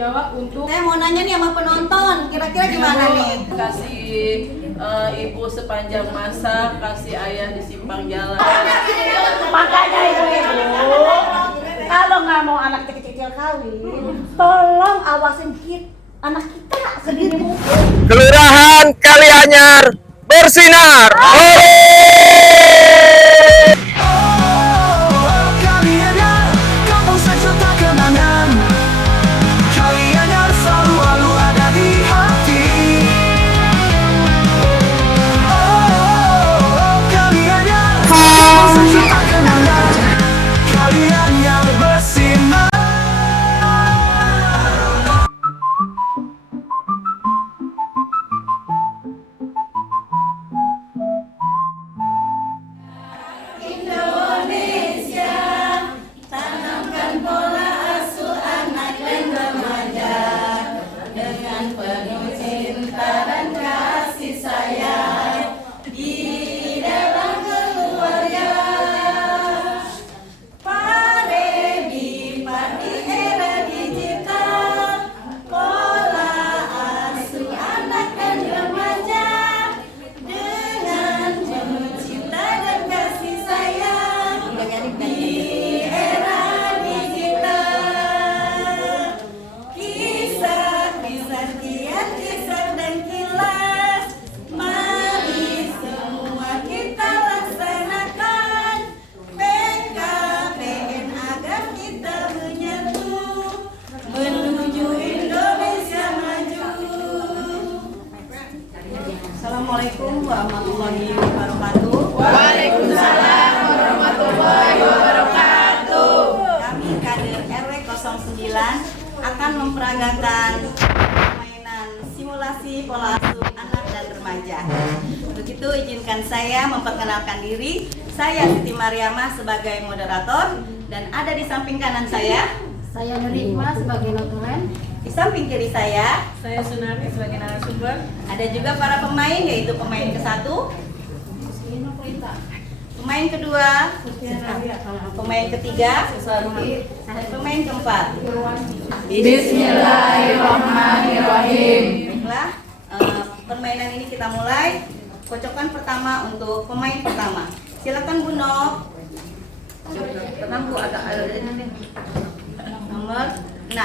jawab untuk. Saya mau nanya nih sama penonton, kira-kira gimana nih? Kasih ibu sepanjang masa, kasih ayah di simpang jalan. Makanya ibu-ibu, kalau nggak mau anak kecil-kecil kawin, tolong awasin anak kita sedini mungkin. Kelurahan Kalianyar bersinar. Assalamualaikum warahmatullahi wabarakatuh. Waalaikumsalam warahmatullahi wabarakatuh. Kami kader RW 09 akan memperagakan permainan simulasi pola asuh anak dan remaja. Untuk itu izinkan saya memperkenalkan diri. Saya Siti Mariamah sebagai moderator dan ada di samping kanan saya Nurikma sebagai notulen. di samping kiri saya Sunarni sebagai narasumber. ada juga para pemain, yaitu pemain ke-1, pemain kedua, pemain ketiga, dan pemain keempat. Bismillahirrahmanirrahim. Baiklah, permainan ini kita mulai. Kocokan pertama untuk pemain pertama. Silakan Bu Nok. Tenang Bu, agak nomor 6.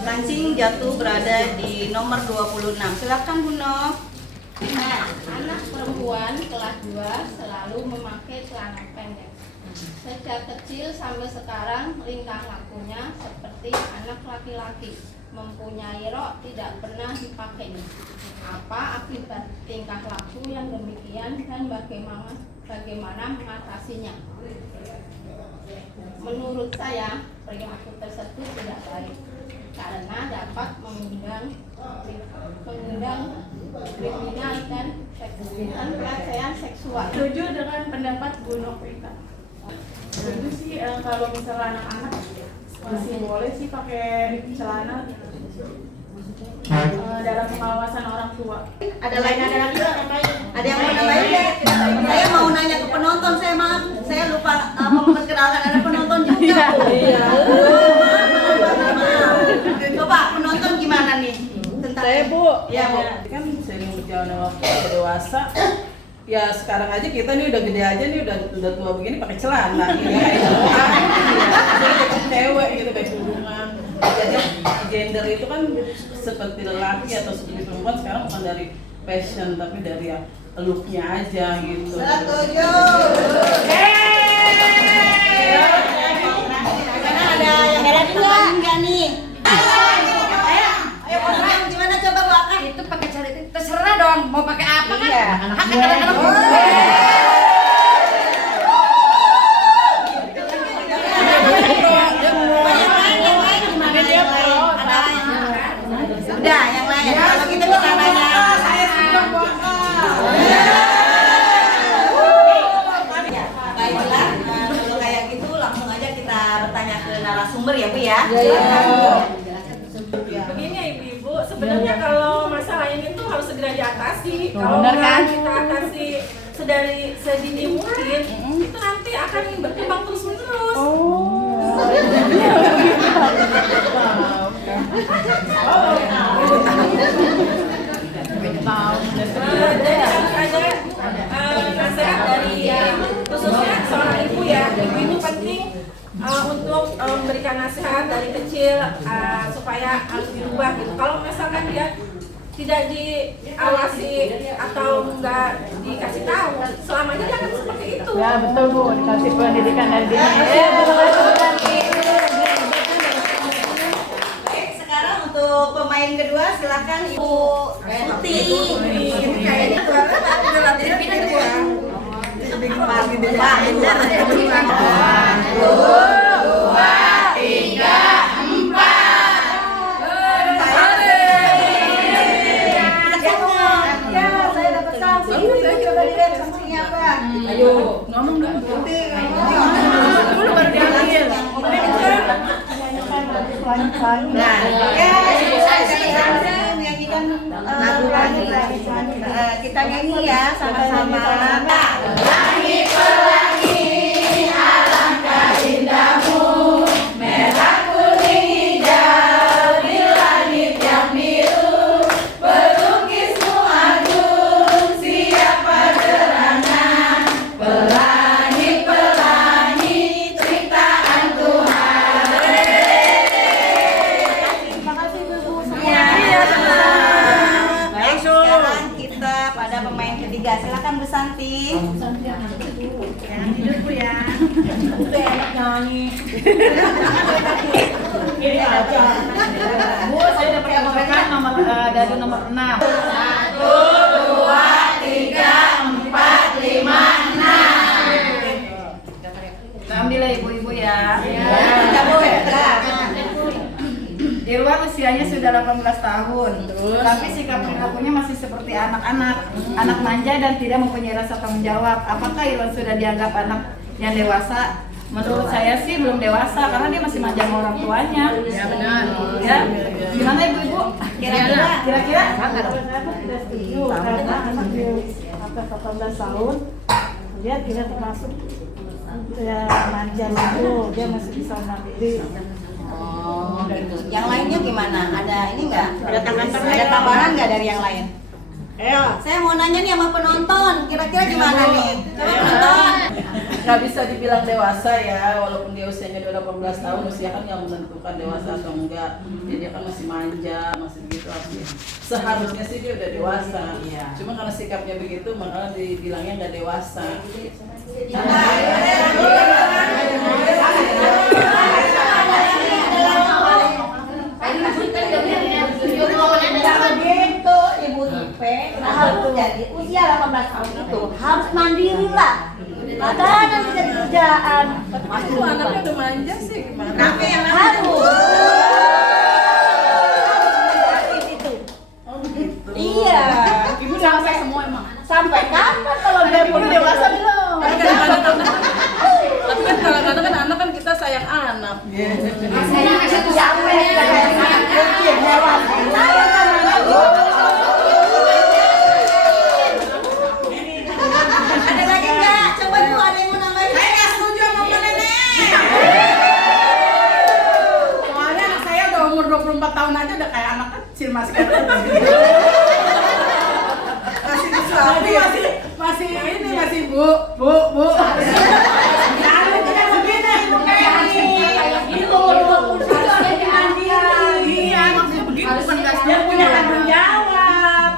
Kancing jatuh berada di nomor 26. Silakan Bu Nok. Nah, anak perempuan kelas 2 selalu memakai celana pendek. Sejak kecil sampai sekarang tingkah lakunya seperti anak laki-laki. Mempunyai rok tidak pernah dipakainya. Apa akibat tingkah laku yang demikian dan bagaimana mengatasinya? Menurut saya, perilaku tersebut tidak baik karena dapat mengundang kriminal dan pelecehan seksual. Setuju dengan pendapat Bu Novrita. Setuju sih, kalau misalnya anak-anak masih boleh sih pakai celana dalam pengawasan orang tua. Ada lagi ada yang mau nambahin? Saya mau nanya ke penonton, saya lupa memperkenalkan ada penonton juga. Iya. Coba penonton gimana nih tentang Saya Bu, ya Bu. kan sering berjalan waktu dewasa. Ya sekarang aja kita nih udah gede aja nih udah tua begini pakai celana ya kayak cewek gitu kayak kerudungan. Jadi gender itu kan seperti lelaki atau seperti perempuan sekarang bukan dari fashion tapi dari yang looknya aja gitu. Setuju. Gimana, ada yang tambahin nggak nih? Ayo gimana coba Bu Aka? Itu pakai cara itu terserah dong mau pakai apa kan? Iya. Hak anak-anak gue. Udah, yang lain. Kalau gitu kita nanya. Baiklah, kalau kayak gitu langsung aja kita bertanya ke narasumber ya Bu ya. Begini ya Ibu-ibu, sebenarnya kalau masalah ini tuh harus segera diatasi. Oh, Kalau benar nggak kan? kita atasi sedini mungkin itu nanti akan berkembang terus menerus. Jadi harus ada nasihat dari khususnya seorang ibu ya. Ibu itu penting untuk memberikan nasihat dari kecil supaya harus dirubah gitu. Kalau misalkan dia tidak diawasi atau enggak dikasih tahu, selamanya dia akan seperti itu. Ya betul Bu, dikasih pendidikan dari dini. Baik, sekarang untuk pemain kedua silakan Ibu Putih. Ayo, ngomong dulu. Dulu baru diambil. Nah, ya, nyanyikan kita nyanyi ya sama-sama. Pelangi, pelangi, alangkah indahmu, merah, kuning, hijau, di langit yang biru, pelukismu agung, siapa gerangan, pelangi, pelangi, ciptaan Tuhan. Terima kasih Bu. Iya, baik, sekarang kita pada pemain ketiga. Silakan Bu Santi. Jangan tidur Bu ya. Udah enak nyanyi. Ini aja. Bu, saya dapat kontrakan nomor dari nomor 6. 1, 2, 3, 4, 5, 6. Kita ambil ya ibu-ibu ya. Ya, Bu ya. Di luar usianya sudah 18 tahun, tapi sikap perilakunya masih seperti anak-anak, anak manja dan tidak mempunyai rasa tanggung jawab. Apakah Ilon sudah dianggap anak yang dewasa? Menurut saya sih belum dewasa karena dia masih manja sama orang tuanya. Ya benar. Ya, gimana ibu-ibu? Kira-kira? Saya tidak setuju karena anak di atas 18 tahun dia tidak termasuk ya, manja itu, dia masih bisa mandiri. Oh, gitu. Yang lainnya gimana? Ada ini nggak? Ada tambahan nggak dari yang lain? Saya mau nanya nih sama penonton, kira-kira gimana nih? Penonton. Nggak bisa dibilang dewasa ya, walaupun dia usianya udah 18 tahun, usia kan yang menentukan dewasa atau enggak. Jadi dia kan masih manja, masih begitu artinya. Seharusnya sih dia udah dewasa. Cuma karena sikapnya begitu, malah dibilangnya nggak dewasa. Begitu Ibu Ipe, harus jadi usia 18 tahun itu harus mandiri lah. Padahal nanti jadi kerjaan. Itu anaknya udah manja sih gimana? Tapi yang Harus. Oh begitu. Iya. Ibu dewasa semua emang. Sampai kapan kalau dia Ibu dewasa belum? Tapi kan kadang-kadang kan anak kan kita sayang anak. Sampai kayak anak kecil hewan. Saya sama ibu. ada lagi nggak? Coba Bu, ada yang mau nambahin? Saya nggak setuju sama nenek. Soalnya anak saya udah umur 24 tahun aja udah kayak anak kecil masih kayak tapi masih ini masih bu. Jangan tidak begini Ibu Keri. Ibu harusnya diambil. Iya maksudnya begitu kan nggak Dia punya tanggung jawab.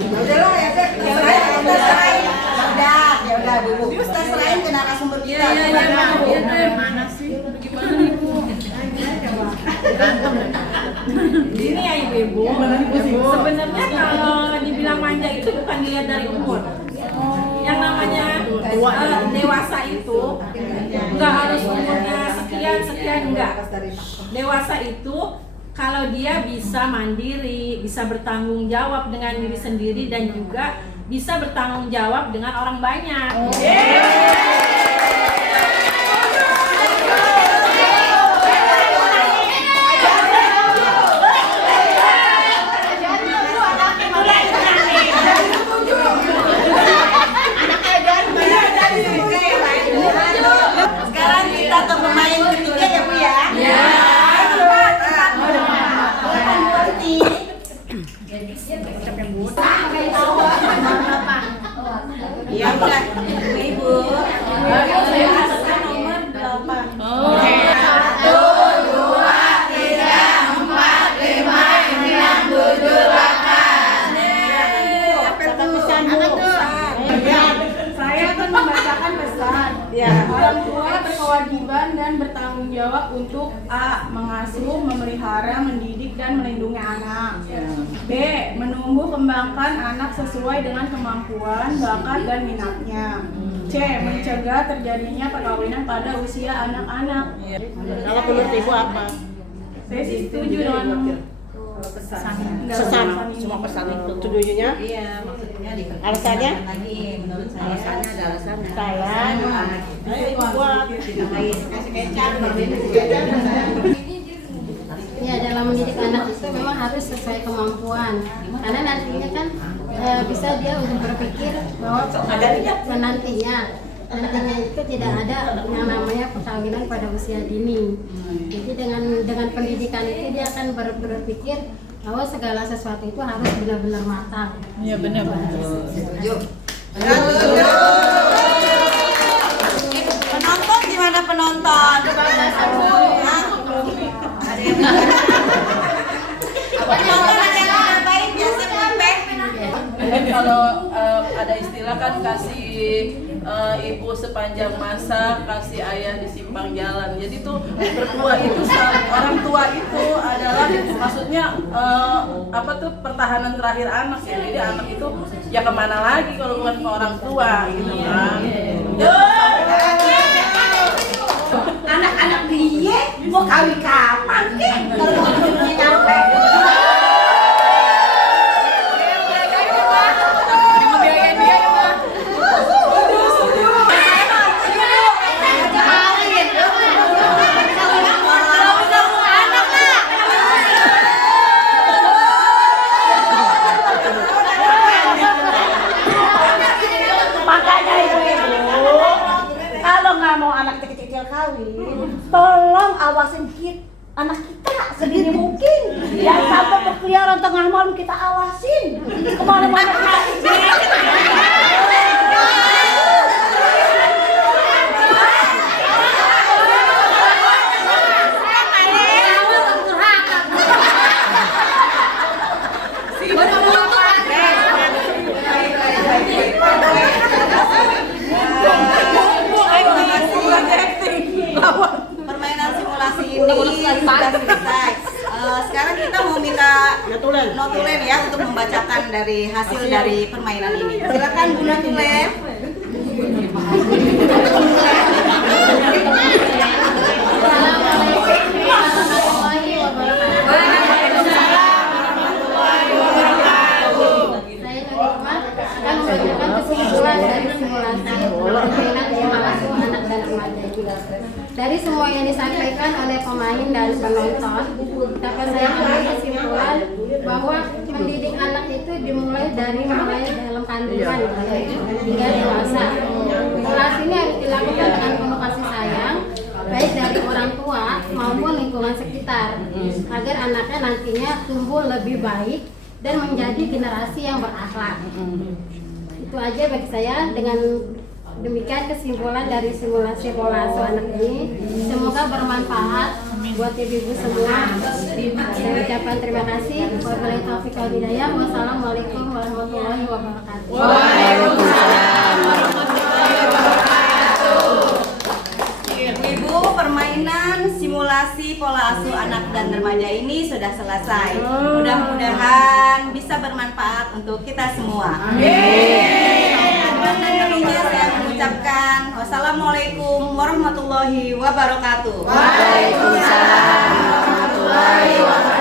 Udahlah ya, kita serahin. Ya udah Bu. Kita serahin ke narasumber kita. Mana sih? Gimana nih bu? Ini ya ibu-ibu, sebenarnya kalau dibilang manja itu bukan dilihat dari umur. Yang namanya dewasa itu nggak harus umurnya sekian enggak. Dewasa itu kalau dia bisa mandiri, bisa bertanggung jawab dengan diri sendiri dan juga bisa bertanggung jawab dengan orang banyak. Ya udah, Ibu. Saya atasnya nomor 8. Oh. 1, 2, 3, 4, 5, 6, 7, 8. Saya akan membacakan pesan. Orang tua berkewajiban dan bertanggung jawab untuk A. Mengasuh, memelihara, mendidik, dan melindungi anak. B. Menumbuh kembangkan anak sesuai dengan kemampuan, bakat, dan minatnya. C. Mencegah terjadinya perkawinan pada usia anak-anak. Kalau menurut Ibu apa? Saya sih setuju dengan Pesan, cuma pesan itu. Setujunya? Iya, maksudnya Alasannya? lagi menurut saya. Alasannya ada alasannya. Saya Buat. kasih kecap, Ya, dalam mendidik anak itu memang harus sesuai kemampuan. Karena nantinya kan bisa dia untuk berpikir bahwa nantinya itu tidak ada yang namanya perkawinan pada usia dini. Jadi dengan pendidikan itu dia akan berpikir bahwa segala sesuatu itu harus benar-benar matang. Iya benar. Penonton gimana penonton? Penonton ada yang ngapain biasa ngapain? Kan kalau ada istilah kan kasih ibu sepanjang masa, kasih ayah di simpang jalan. Jadi tuh berdua itu orang tua itu adalah maksudnya apa tuh pertahanan terakhir anak ya. Jadi anak itu ya kemana lagi kalau bukan ke orang tua gitu kan. Anak-anak dia mau kawin kapan kek? Kalau umurnya nyampe. Makanya ibu-ibu, kalau nggak mau anak kecil-kecil kawin, tolong awasin anak kita sedini mungkin. Jangan sampai berkeliaran tengah malam kita awasin. Kemana-mana Permainan simulasi ini sudah selesai. Sekarang kita mau minta notulen ya untuk membacakan dari hasil dari permainan ini. Silakan Bu Notulen. Saya Nurifah akan membacakan kesimpulan dari simulasi permainan pengasuh anak dan remaja itu. Dari semua yang disampaikan oleh pemain dan penonton, dapat saya ambil kesimpulan bahwa mendidik anak itu dimulai dalam kandungan hingga dewasa. Simulasi ini harus dilakukan dengan penuh kasih sayang, baik dari orang tua maupun lingkungan sekitar, agar anaknya nantinya tumbuh lebih baik dan menjadi generasi yang berakhlak. Itu aja bagi saya. Dengan demikian kesimpulan dari simulasi pola asuh anak ini. Semoga bermanfaat buat ibu-ibu semua. Saya ucapkan terima kasih. Wabillahi taufiq wal hidayah. Wassalamualaikum warahmatullahi wabarakatuh. Waalaikumsalam warahmatullahi wabarakatuh. Ibu, permainan simulasi pola asuh anak dan remaja ini sudah selesai. Mudah-mudahan bisa bermanfaat untuk kita semua. Dan tentunya saya mengucapkan wassalamualaikum warahmatullahi wabarakatuh. Waalaikumsalam warahmatullahi wabarakatuh.